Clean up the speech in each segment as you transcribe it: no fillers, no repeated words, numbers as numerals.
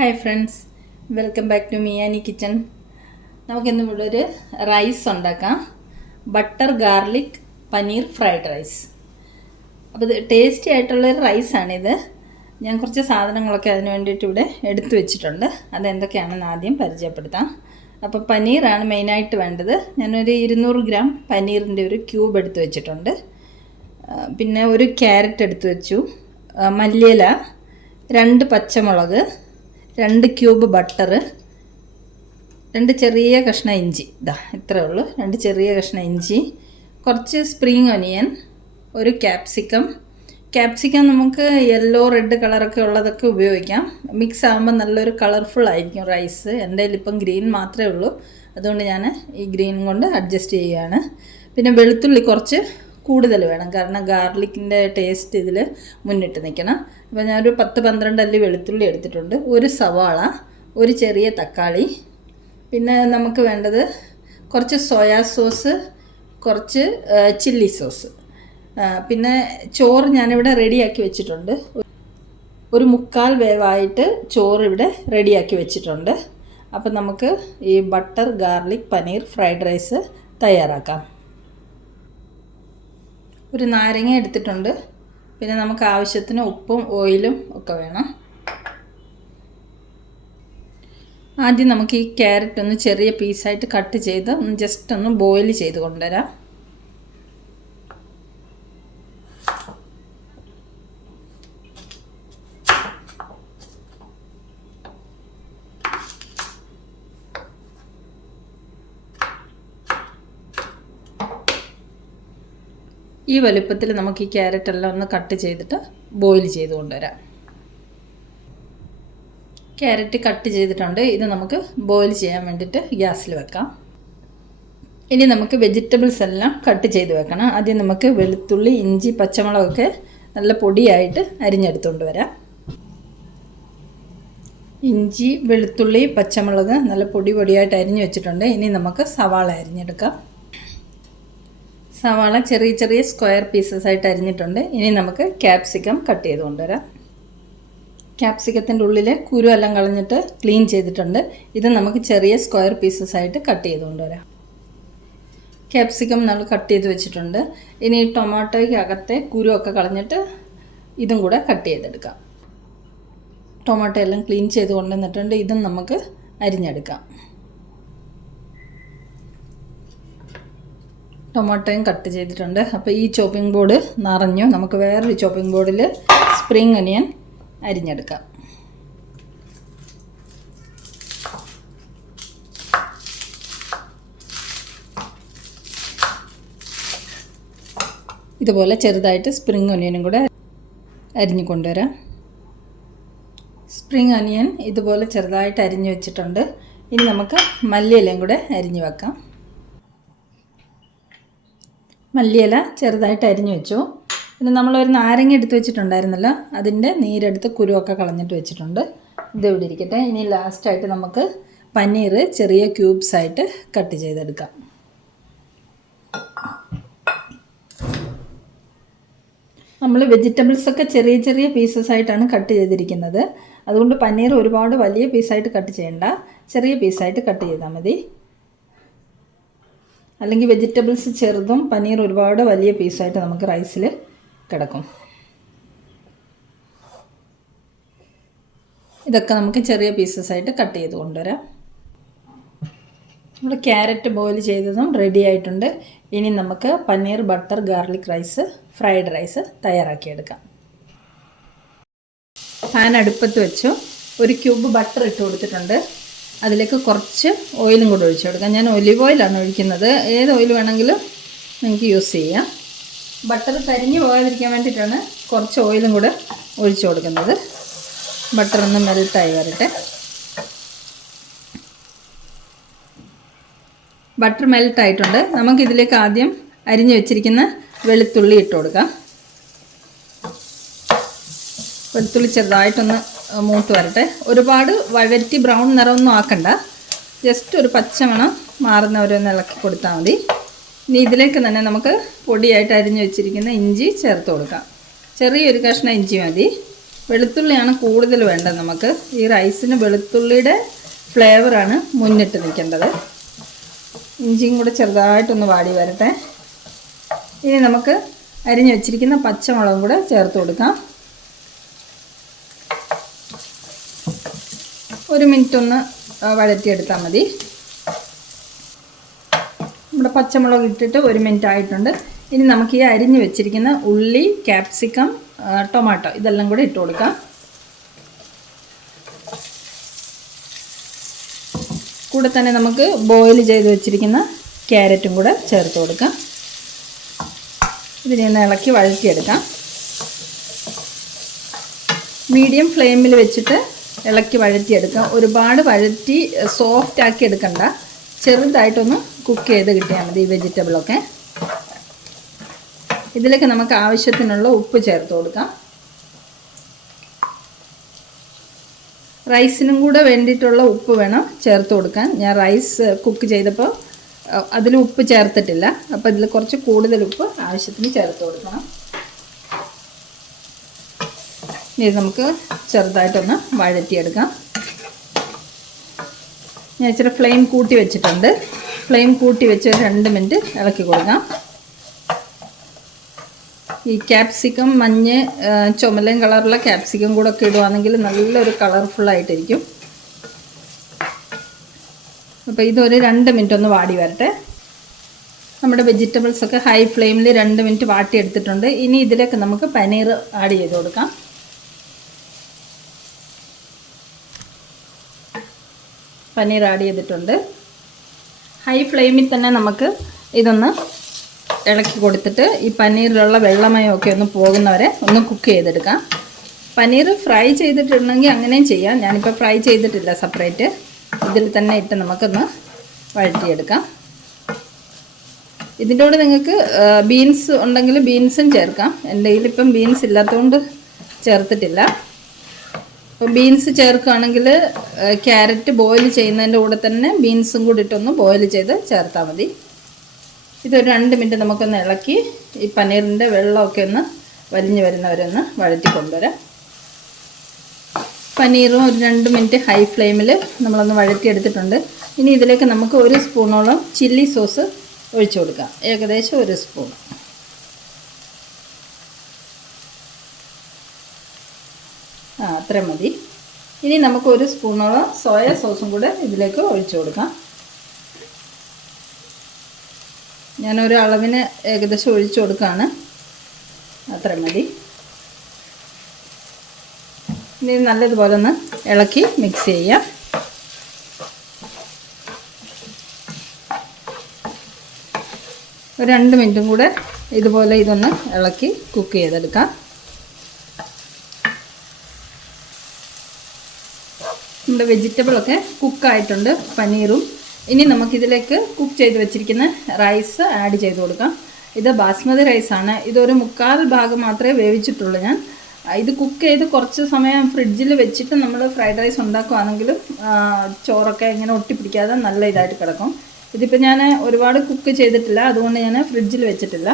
Hi friends, welcome back to മിയാനി kitchen. നമുക്കിന്ന് ഇവിടെ ഒരു റൈസ് ഉണ്ടാക്കാം. Butter garlic paneer fried rice. അപ്പോൾ ഇത് ടേസ്റ്റി ആയിട്ടുള്ളൊരു റൈസാണിത്. ഞാൻ കുറച്ച് സാധനങ്ങളൊക്കെ അതിന് വേണ്ടിയിട്ട് ഇവിടെ എടുത്തു വെച്ചിട്ടുണ്ട്. അതെന്തൊക്കെയാണെന്ന് ആദ്യം പരിചയപ്പെടുത്താം. അപ്പോൾ പനീറാണ് മെയിനായിട്ട് വേണ്ടത്. ഞാനൊരു 200 ഗ്രാം പനീറിൻ്റെ ഒരു ക്യൂബ് എടുത്ത് വെച്ചിട്ടുണ്ട്. പിന്നെ ഒരു ക്യാരറ്റ് എടുത്ത് വെച്ചു, മല്ലിയില, 2 പച്ചമുളക്, 2 ക്യൂബ് ബട്ടർ, 2 ചെറിയ കഷ്ണം ഇഞ്ചി. ഇത്രയേ ഉള്ളൂ. 2 ചെറിയ കഷ്ണം ഇഞ്ചി, കുറച്ച് സ്പ്രിംഗ് ഒനിയൻ, ഒരു ക്യാപ്സിക്കം നമുക്ക് യെല്ലോ റെഡ് കളറൊക്കെ ഉള്ളതൊക്കെ ഉപയോഗിക്കാം. മിക്സ് ആകുമ്പോൾ നല്ലൊരു കളർഫുൾ ആയിരിക്കും റൈസ്. എൻ്റെ കയ്യിലിപ്പം ഗ്രീൻ മാത്രമേ ഉള്ളൂ, അതുകൊണ്ട് ഞാൻ ഈ ഗ്രീൻ കൊണ്ട് അഡ്ജസ്റ്റ് ചെയ്യുകയാണ്. പിന്നെ വെളുത്തുള്ളി കുറച്ച് കൂടുതൽ വേണം, കാരണം ഗാർലിക്കിൻ്റെ ടേസ്റ്റ് ഇതിൽ മുന്നിട്ട് നിൽക്കണം. അപ്പോൾ ഞാനൊരു 10-12 അല്ലി വെളുത്തുള്ളി എടുത്തിട്ടുണ്ട്, ഒരു സവാള, ഒരു ചെറിയ തക്കാളി. പിന്നെ നമുക്ക് വേണ്ടത് കുറച്ച് സോയാ സോസ്, കുറച്ച് ചില്ലി സോസ്. പിന്നെ ചോറ് ഞാനിവിടെ റെഡിയാക്കി വെച്ചിട്ടുണ്ട്. ഒരു 3/4 വേവായിട്ട് ചോറ് ഇവിടെ റെഡിയാക്കി വെച്ചിട്ടുണ്ട്. അപ്പം നമുക്ക് ഈ butter garlic paneer fried rice തയ്യാറാക്കാം. ഒരു നാരങ്ങ എടുത്തിട്ടുണ്ട്. പിന്നെ നമുക്ക് ആവശ്യത്തിന് ഉപ്പും ഓയിലും ഒക്കെ വേണം. ആദ്യം നമുക്ക് ഈ ക്യാരറ്റ് ഒന്ന് ചെറിയ പീസായിട്ട് കട്ട് ചെയ്ത് ജസ്റ്റ് ഒന്ന് ബോയിൽ ചെയ്ത് കൊണ്ടുവരാം. ഈ വലുപ്പത്തിൽ നമുക്ക് ഈ ക്യാരറ്റ് എല്ലാം ഒന്ന് കട്ട് ചെയ്തിട്ട് ബോയിൽ ചെയ്ത് കൊണ്ടുവരാം. ക്യാരറ്റ് കട്ട് ചെയ്തിട്ടുണ്ട്. ഇത് നമുക്ക് ബോയിൽ ചെയ്യാൻ വേണ്ടിയിട്ട് ഗ്യാസിൽ വെക്കാം. ഇനി നമുക്ക് വെജിറ്റബിൾസ് എല്ലാം കട്ട് ചെയ്ത് വെക്കണം. ആദ്യം നമുക്ക് വെളുത്തുള്ളി, ഇഞ്ചി, പച്ചമുളകൊക്കെ നല്ല പൊടിയായിട്ട് അരിഞ്ഞെടുത്തുകൊണ്ട് വരാം. ഇഞ്ചി, വെളുത്തുള്ളി, പച്ചമുളക് നല്ല പൊടിയായിട്ട് അരിഞ്ഞു വെച്ചിട്ടുണ്ട്. ഇനി നമുക്ക് സവാള അരിഞ്ഞെടുക്കാം. സവാള ചെറിയ സ്ക്വയർ പീസസ് ആയിട്ട് അരിഞ്ഞിട്ടുണ്ട്. ഇനി നമുക്ക് ക്യാപ്സിക്കം കട്ട് ചെയ്ത് കൊണ്ടുവരാം. ക്യാപ്സിക്കത്തിൻ്റെ ഉള്ളിലെ കുരു എല്ലാം കളഞ്ഞിട്ട് ക്ലീൻ ചെയ്തിട്ടുണ്ട്. ഇത് നമുക്ക് ചെറിയ സ്ക്വയർ പീസസ് ആയിട്ട് കട്ട് ചെയ്ത് കൊണ്ടുവരാം. ക്യാപ്സിക്കം നമ്മൾ കട്ട് ചെയ്ത് വെച്ചിട്ടുണ്ട്. ഇനി ടൊമാറ്റോയ്ക്ക് അകത്തെ കുരു ഒക്കെ കളഞ്ഞിട്ട് ഇതും കൂടെ കട്ട് ചെയ്തെടുക്കാം. ടൊമാറ്റോ എല്ലാം ക്ലീൻ ചെയ്ത് കൊണ്ടുവന്നിട്ടുണ്ട്. ഇതും നമുക്ക് അരിഞ്ഞെടുക്കാം. ടൊമാറ്റോയും കട്ട് ചെയ്തിട്ടുണ്ട്. അപ്പോൾ ഈ ചോപ്പിംഗ് ബോർഡ് നിറഞ്ഞു. നമുക്ക് വേറൊരു ചോപ്പിംഗ് ബോർഡിൽ സ്പ്രിംഗ് ഒനിയൻ അരിഞ്ഞെടുക്കാം. ഇതുപോലെ ചെറുതായിട്ട് സ്പ്രിംഗ് ഒനിയനും കൂടെ അരിഞ്ഞു കൊണ്ടുവരാം. സ്പ്രിംഗ് ഒനിയൻ ഇതുപോലെ ചെറുതായിട്ട് അരിഞ്ഞു വെച്ചിട്ടുണ്ട്. ഇനി നമുക്ക് മല്ലിയിലയും കൂടെ അരിഞ്ഞു വെക്കാം. മല്ലിയില ചെറുതായിട്ട് അരിഞ്ഞു വെച്ചു. പിന്നെ നമ്മളൊരു നാരങ്ങ എടുത്ത് വെച്ചിട്ടുണ്ടായിരുന്നല്ലോ, അതിൻ്റെ നീരെടുത്ത് കുരുവൊക്കെ കളഞ്ഞിട്ട് വെച്ചിട്ടുണ്ട്. ഇത് ഇവിടെ ഇരിക്കട്ടെ. ഇനി ലാസ്റ്റായിട്ട് നമുക്ക് പനീർ ചെറിയ ക്യൂബ്സായിട്ട് കട്ട് ചെയ്തെടുക്കാം. നമ്മൾ വെജിറ്റബിൾസൊക്കെ ചെറിയ പീസസ് ആയിട്ടാണ് കട്ട് ചെയ്തിരിക്കുന്നത്. അതുകൊണ്ട് പനീർ ഒരുപാട് വലിയ പീസായിട്ട് കട്ട് ചെയ്യണ്ട, ചെറിയ പീസായിട്ട് കട്ട് ചെയ്താൽ മതി. അല്ലെങ്കിൽ വെജിറ്റബിൾസ് ചെറുതും പനീർ ഒരുപാട് വലിയ പീസായിട്ട് നമുക്ക് റൈസിൽ കിടക്കും. ഇതൊക്കെ നമുക്ക് ചെറിയ പീസസ് ആയിട്ട് കട്ട് ചെയ്ത് കൊണ്ടുവരാം. നമ്മുടെ ക്യാരറ്റ് ബോയിൽ ചെയ്തതും റെഡി ആയിട്ടുണ്ട്. ഇനി നമുക്ക് paneer butter garlic rice fried rice തയ്യാറാക്കിയെടുക്കാം. പാൻ അടുപ്പത്ത് വെച്ചു. ഒരു ക്യൂബ് ബട്ടർ ഇട്ട് കൊടുത്തിട്ടുണ്ട്. അതിലേക്ക് കുറച്ച് ഓയിലും കൂടെ ഒഴിച്ചു കൊടുക്കാം. ഞാൻ ഒലിവ് ഓയിലാണ് ഒഴിക്കുന്നത്. ഏത് ഓയിൽ വേണമെങ്കിലും നിങ്ങൾക്ക് യൂസ് ചെയ്യാം. ബട്ടർ കരിഞ്ഞു പോകാതിരിക്കാൻ വേണ്ടിയിട്ടാണ് കുറച്ച് ഓയിലും കൂടെ ഒഴിച്ചു കൊടുക്കുന്നത്. ബട്ടർ ഒന്ന് മെൽട്ടായി വരട്ടെ. ബട്ടർ മെൽട്ടായിട്ടുണ്ട്. നമുക്കിതിലേക്ക് ആദ്യം അരിഞ്ഞു വെച്ചിരിക്കുന്ന വെളുത്തുള്ളി ഇട്ട് കൊടുക്കാം. വെളുത്തുള്ളി ചെറുതായിട്ടൊന്ന് മൂത്ത് വരട്ടെ. ഒരുപാട് വഴറ്റി ബ്രൗൺ നിറമൊന്നും ആക്കണ്ട, ജസ്റ്റ് ഒരു പച്ചമണം മാറുന്നവരൊന്ന് ഇളക്കി കൊടുത്താൽ മതി. ഇനി ഇതിലേക്ക് തന്നെ നമുക്ക് പൊടിയായിട്ട് അരിഞ്ഞു വെച്ചിരിക്കുന്ന ഇഞ്ചി ചേർത്ത് കൊടുക്കാം. ചെറിയൊരു കഷ്ണം ഇഞ്ചി മതി. വെളുത്തുള്ളിയാണ് കൂടുതൽ വേണ്ടത് നമുക്ക്. ഈ റൈസിന് വെളുത്തുള്ളിയുടെ ഫ്ലേവറാണ് മുന്നിട്ട് നിൽക്കേണ്ടത്. ഇഞ്ചിയും കൂടെ ചെറുതായിട്ടൊന്ന് വാടി വരട്ടെ. ഇനി നമുക്ക് അരിഞ്ഞു വെച്ചിരിക്കുന്ന പച്ചമുളകും കൂടെ ചേർത്ത് കൊടുക്കാം. 1 മിനിറ്റ് ഒന്ന് വഴറ്റിയെടുത്താൽ മതി. നമ്മുടെ പച്ചമുളക് ഇട്ടിട്ട് 1 മിനിറ്റ് ആയിട്ടുണ്ട്. ഇനി നമുക്ക് ഈ അരിഞ്ഞു വെച്ചിരിക്കുന്ന ഉള്ളി, ക്യാപ്സിക്കം, ടൊമാറ്റോ ഇതെല്ലാം കൂടെ ഇട്ട് കൊടുക്കാം. കൂടെ തന്നെ നമുക്ക് ബോയിൽ ചെയ്ത് വെച്ചിരിക്കുന്ന ക്യാരറ്റും കൂടെ ചേർത്ത് കൊടുക്കാം. ഇതിനെ ഒന്ന് ഇളക്കി വഴറ്റിയെടുക്കാം. മീഡിയം ഫ്ലെയിമിൽ വെച്ചിട്ട് ഇളക്കി വഴറ്റിയെടുക്കാം. ഒരുപാട് വഴറ്റി സോഫ്റ്റ് ആക്കി എടുക്കണ്ട, ചെറുതായിട്ടൊന്ന് കുക്ക് ചെയ്ത് കിട്ടിയാൽ മതി ഈ വെജിറ്റബിളൊക്കെ. ഇതിലേക്ക് നമുക്ക് ആവശ്യത്തിനുള്ള ഉപ്പ് ചേർത്ത് കൊടുക്കാം. റൈസിനും കൂടെ വേണ്ടിയിട്ടുള്ള ഉപ്പ് വേണം ചേർത്ത് കൊടുക്കാൻ. ഞാൻ റൈസ് കുക്ക് ചെയ്തപ്പോൾ അതിൽ ഉപ്പ് ചേർത്തിട്ടില്ല, അപ്പോൾ ഇതിൽ കുറച്ച് കൂടുതൽ ഉപ്പ് ആവശ്യത്തിന് ചേർത്ത് കൊടുക്കണം. ഇത് നമുക്ക് ചെറുതായിട്ടൊന്ന് വഴറ്റിയെടുക്കാം. ഞാൻ ഇച്ചിരി ഫ്ലെയിം കൂട്ടി വെച്ചിട്ടുണ്ട്. ഫ്ലെയിം കൂട്ടി വെച്ച് ഒരു 2 മിനിറ്റ് ഇളക്കി കൊടുക്കാം. ഈ ക്യാപ്സിക്കം മഞ്ഞ ചുമലയും കളറുള്ള ക്യാപ്സിക്കം കൂടെ ഒക്കെ ഇടുവാണെങ്കിൽ നല്ലൊരു കളർഫുള്ളായിട്ടിരിക്കും. അപ്പോൾ ഇതൊരു 2 മിനിറ്റ് ഒന്ന് വാടി വരട്ടെ. നമ്മുടെ വെജിറ്റബിൾസൊക്കെ ഹൈ ഫ്ലെയിമിൽ 2 മിനിറ്റ് വാട്ടിയെടുത്തിട്ടുണ്ട്. ഇനി ഇതിലേക്ക് നമുക്ക് പനീർ ആഡ് ചെയ്ത് കൊടുക്കാം. പനീർ ആഡ് ചെയ്തിട്ടുണ്ട്. ഹൈ ഫ്ലെയിമിൽ തന്നെ നമുക്ക് ഇതൊന്ന് ഇളക്കി കൊടുത്തിട്ട് ഈ പനീറിലുള്ള വെള്ളമയമൊക്കെ ഒന്ന് പോകുന്നവരെ ഒന്ന് കുക്ക് ചെയ്തെടുക്കാം. പനീർ ഫ്രൈ ചെയ്തിട്ടുണ്ടെങ്കിൽ അങ്ങനെയും ചെയ്യാം. ഞാനിപ്പോൾ ഫ്രൈ ചെയ്തിട്ടില്ല, സെപ്പറേറ്റ് ഇതിൽ തന്നെ ഇട്ട് നമുക്കൊന്ന് വഴറ്റിയെടുക്കാം. ഇതിൻ്റെ കൂടെ നിങ്ങൾക്ക് ബീൻസ് ഉണ്ടെങ്കിൽ ബീൻസും ചേർക്കാം. എൻ്റെ കയ്യിലിപ്പം ബീൻസ് ഇല്ലാത്തതുകൊണ്ട് ചേർത്തിട്ടില്ല. അപ്പോൾ ബീൻസ് ചേർക്കുകയാണെങ്കിൽ ക്യാരറ്റ് ബോയിൽ ചെയ്യുന്നതിൻ്റെ കൂടെ തന്നെ ബീൻസും കൂടി ഇട്ടൊന്ന് ബോയിൽ ചെയ്ത് ചേർത്താൽ മതി. ഇതൊരു 2 മിനിറ്റ് നമുക്കൊന്ന് ഇളക്കി ഈ പനീറിൻ്റെ വെള്ളമൊക്കെ ഒന്ന് വലിഞ്ഞ് വരുന്നവരൊന്ന് വഴറ്റി കൊണ്ടുവരാം. പനീറും ഒരു 2 മിനിറ്റ് ഹൈ ഫ്ലെയിമിൽ നമ്മളൊന്ന് വഴറ്റിയെടുത്തിട്ടുണ്ട്. ഇനി ഇതിലേക്ക് നമുക്ക് 1 സ്പൂണോളം ചില്ലി സോസ് ഒഴിച്ചു കൊടുക്കാം. ഏകദേശം 1 സ്പൂൺ. അത്രയും മതി. ഇനി നമുക്ക് 1 സ്പൂണോളം സോയ സോസും കൂടെ ഇതിലേക്ക് ഒഴിച്ചു കൊടുക്കാം. ഞാനൊരു അളവിന് ഏകദേശം ഒഴിച്ചു കൊടുക്കുകയാണ്. അത്രയും മതി. ഇനി നല്ലതുപോലെ ഒന്ന് ഇളക്കി മിക്സ് ചെയ്യാം. ഒരു 2 മിനിറ്റും കൂടെ ഇതുപോലെ ഇതൊന്ന് ഇളക്കി കുക്ക് ചെയ്തെടുക്കാം. നമ്മുടെ വെജിറ്റബിളൊക്കെ കുക്കായിട്ടുണ്ട്, പനീറും. ഇനി നമുക്കിതിലേക്ക് കുക്ക് ചെയ്ത് വെച്ചിരിക്കുന്ന റൈസ് ആഡ് ചെയ്ത് കൊടുക്കാം. ഇത് ബാസ്മതി റൈസാണ്. ഇതൊരു 1/4 ഭാഗം മാത്രമേ വേവിച്ചിട്ടുള്ളൂ ഞാൻ. ഇത് കുക്ക് ചെയ്ത് കുറച്ച് സമയം ഫ്രിഡ്ജിൽ വെച്ചിട്ട് നമ്മൾ ഫ്രൈഡ് റൈസ് ഉണ്ടാക്കുകയാണെങ്കിലും ചോറൊക്കെ ഇങ്ങനെ ഒട്ടിപ്പിടിക്കാതെ നല്ല ഇതായിട്ട് കിടക്കും. ഇതിപ്പോൾ ഞാൻ ഒരുപാട് കുക്ക് ചെയ്തിട്ടില്ല, അതുകൊണ്ട് ഞാൻ ഫ്രിഡ്ജിൽ വെച്ചിട്ടില്ല.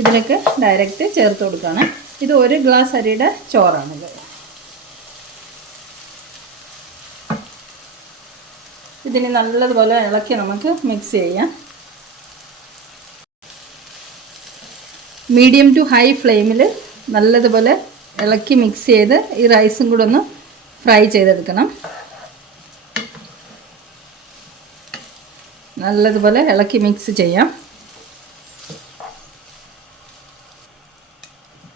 ഇതിലേക്ക് ഡയറക്റ്റ് ചേർത്ത് കൊടുക്കുകയാണ്. ഇത് 1 ഗ്ലാസ് അരിയുടെ ചോറാണിത്. ഇതിന് നല്ലതുപോലെ ഇളക്കി നമുക്ക് മിക്സ് ചെയ്യാം. മീഡിയം ടു ഹൈ ഫ്ലെയിമിൽ നല്ലതുപോലെ ഇളക്കി മിക്സ് ചെയ്ത് ഈ റൈസും കൂടെ ഒന്ന് ഫ്രൈ ചെയ്തെടുക്കണം. നല്ലതുപോലെ ഇളക്കി മിക്സ് ചെയ്യാം.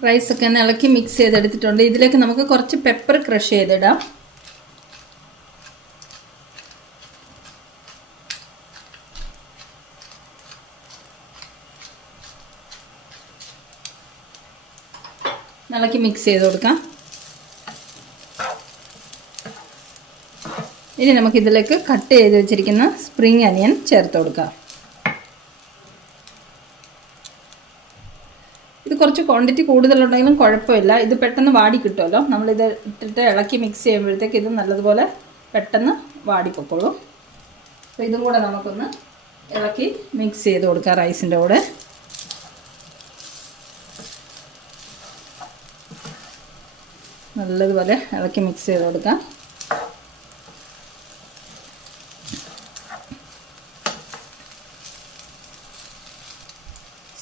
റൈസൊക്കെ ഒന്ന് ഇളക്കി മിക്സ് ചെയ്തെടുത്തിട്ടുണ്ട്. ഇതിലേക്ക് നമുക്ക് കുറച്ച് പെപ്പർ ക്രഷ് ചെയ്തിടാം. ഇളക്കി മിക്സ് ചെയ്ത് കൊടുക്കാം. ഇനി നമുക്കിതിലേക്ക് കട്ട് ചെയ്ത് വെച്ചിരിക്കുന്ന സ്പ്രിംഗ് അനിയൻ ചേർത്ത് കൊടുക്കാം. ഇത് കുറച്ച് ക്വാണ്ടിറ്റി കൂടുതലുണ്ടെങ്കിലും കുഴപ്പമില്ല. ഇത് പെട്ടെന്ന് വാടി കിട്ടുമല്ലോ. നമ്മളിത് ഇട്ടിട്ട് ഇളക്കി മിക്സ് ചെയ്യുമ്പോഴത്തേക്ക് ഇത് നല്ലതുപോലെ പെട്ടെന്ന് വാടിപ്പൊക്കോളും. അപ്പോൾ ഇതും കൂടെ നമുക്കൊന്ന് ഇളക്കി മിക്സ് ചെയ്ത് കൊടുക്കാം റൈസിൻ്റെ കൂടെ. നല്ലതുപോലെ ഇളക്കി മിക്സ് ചെയ്ത് കൊടുക്കാം.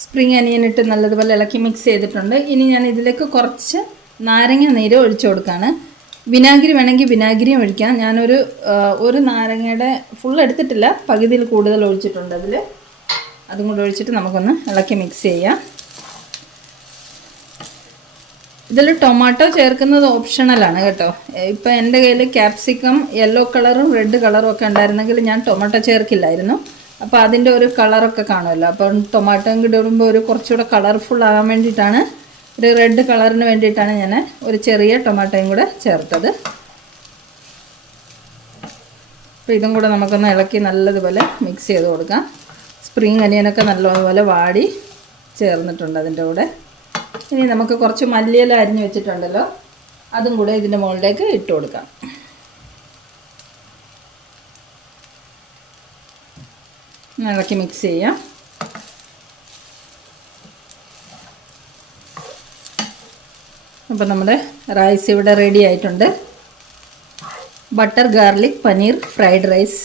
സ്പ്രിംഗ് അനിയൻ ഇട്ട് നല്ലതുപോലെ ഇളക്കി മിക്സ് ചെയ്തിട്ടുണ്ട്. ഇനി ഞാൻ ഇതിലേക്ക് കുറച്ച് നാരങ്ങ നീര് ഒഴിച്ചു കൊടുക്കുകയാണ്. വിനാഗിരി വേണമെങ്കിൽ വിനാഗിരിയും ഒഴിക്കാം. ഒരു നാരങ്ങയുടെ ഫുൾ എടുത്തിട്ടില്ല, പകുതിയിൽ കൂടുതൽ ഒഴിച്ചിട്ടുണ്ട് അതിൽ. അതും കൂടെ ഒഴിച്ചിട്ട് നമുക്കൊന്ന് ഇളക്കി മിക്സ് ചെയ്യാം. ഇതിൽ ടൊമാറ്റോ ചേർക്കുന്നത് ഓപ്ഷണലാണ് കേട്ടോ. ഇപ്പം എൻ്റെ കയ്യിൽ ക്യാപ്സിക്കം യെല്ലോ കളറും റെഡ് കളറും ഒക്കെ ഉണ്ടായിരുന്നെങ്കിൽ ഞാൻ ടൊമാറ്റോ ചേർക്കില്ലായിരുന്നു. അപ്പോൾ അതിൻ്റെ ഒരു കളറൊക്കെ കാണുമല്ലോ. അപ്പം ടൊമാറ്റോ കൂടി ഇടുമ്പോൾ ഒരു കുറച്ചുകൂടെ കളർഫുൾ ആകാൻ വേണ്ടിയിട്ടാണ്, ഒരു റെഡ് കളറിന് വേണ്ടിയിട്ടാണ് ഞാൻ ഒരു ചെറിയ ടൊമാറ്റോയും കൂടെ ചേർത്തത്. അപ്പോൾ ഇതും കൂടെ നമുക്കൊന്ന് ഇളക്കി നല്ലതുപോലെ മിക്സ് ചെയ്ത് കൊടുക്കാം. സ്പ്രിംഗ് അനിയനൊക്കെ നല്ലതുപോലെ വാടി ചേർന്നിട്ടുണ്ട് അതിൻ്റെ കൂടെ. ഇനി നമുക്ക് കുറച്ച് മല്ലിയില അരിഞ്ഞ് വെച്ചിട്ടുണ്ടല്ലോ, അതും കൂടെ ഇതിൻ്റെ മുകളിലേക്ക് ഇട്ട് കൊടുക്കാം. ഇളക്കി മിക്സ് ചെയ്യാം. അപ്പോൾ നമ്മുടെ റൈസ് ഇവിടെ റെഡി ആയിട്ടുണ്ട്. Butter garlic paneer fried rice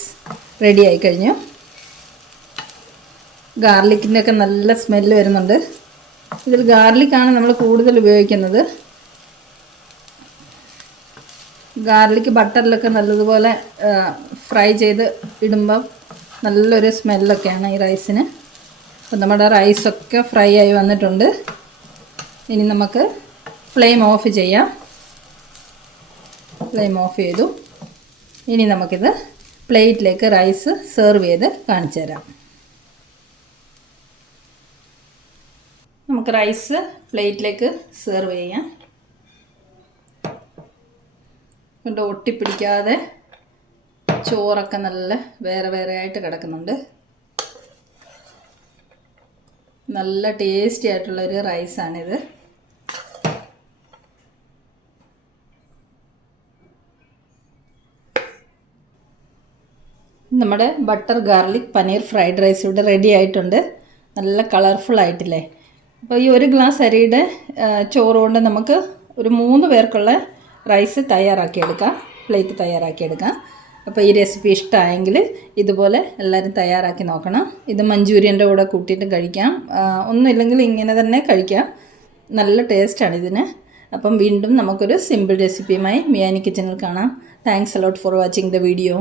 ready ആയി കഴിഞ്ഞു. ഗാർലിക്കിൻ്റെ ഒക്കെ നല്ല സ്മെല്ല് വരുന്നുണ്ട്. ഇതിൽ ഗാർലിക്കാണ് നമ്മൾ കൂടുതൽ ഉപയോഗിക്കുന്നത്. ഗാർലിക്ക് ബട്ടറിലൊക്കെ നല്ലതുപോലെ ഫ്രൈ ചെയ്ത് ഇടുമ്പം നല്ലൊരു സ്മെല്ലൊക്കെയാണ് ഈ റൈസിന്. അപ്പോൾ നമ്മുടെ റൈസൊക്കെ ഫ്രൈ ആയി വന്നിട്ടുണ്ട്. ഇനി നമുക്ക് ഫ്ലെയിം ഓഫ് ചെയ്യാം. ഫ്ലെയിം ഓഫ് ചെയ്തു. ഇനി നമുക്കിത് പ്ലേറ്റിലേക്ക് റൈസ് സെർവ് ചെയ്ത് കാണിച്ചു തരാം. നമുക്ക് റൈസ് പ്ലേറ്റിലേക്ക് സെർവ് ചെയ്യാം. കൊണ്ട് ഒട്ടിപ്പിടിക്കാതെ ചോറൊക്കെ നല്ല വേറെ വേറെ ആയിട്ട് കിടക്കുന്നുണ്ട്. നല്ല ടേസ്റ്റി ആയിട്ടുള്ളൊരു റൈസാണിത്. നമ്മുടെ butter garlic paneer fried rice ഇവിടെ റെഡി ആയിട്ടുണ്ട്. നല്ല കളർഫുൾ ആയിട്ടില്ലേ? അപ്പോൾ ഈ ഒരു ഗ്ലാസ് അരിയുടെ ചോറ് കൊണ്ട് നമുക്ക് ഒരു 3 പേർക്കുള്ള റൈസ് തയ്യാറാക്കിയെടുക്കാം, പ്ലേറ്റ് തയ്യാറാക്കിയെടുക്കാം. അപ്പോൾ ഈ റെസിപ്പി ഇഷ്ടമായെങ്കിൽ ഇതുപോലെ എല്ലാവരും തയ്യാറാക്കി നോക്കണം. ഇത് മഞ്ചൂരിയൻ്റെ കൂടെ കൂട്ടിയിട്ട് കഴിക്കാം, ഒന്നുമില്ലെങ്കിൽ ഇങ്ങനെ തന്നെ കഴിക്കാം. നല്ല ടേസ്റ്റാണ് ഇതിന്. അപ്പം വീണ്ടും നമുക്കൊരു സിമ്പിൾ റെസിപ്പിയുമായി മിയാനി കിച്ചണിൽ കാണാം. Thanks a lot for watching the video.